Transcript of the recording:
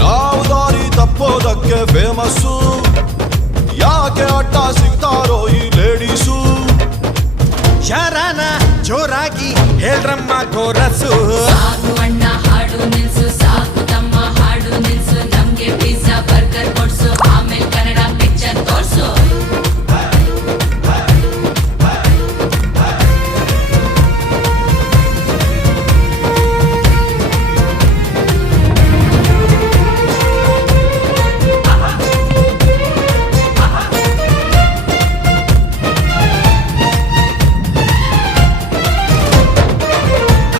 ನಾವು ದಾರಿ ತಪ್ಪೋದಕ್ಕೆ ಫೇಮಸ್ಸು, ಯಾಕೆ ಅಡ್ಡ ಸಿಗ್ತಾರೋ ಈ ಲೇಡೀಸು. ಶರಣ ಜೋರಾಗಿ ಹೇಳ್ರಮ್ಮ ಕೋರಸು.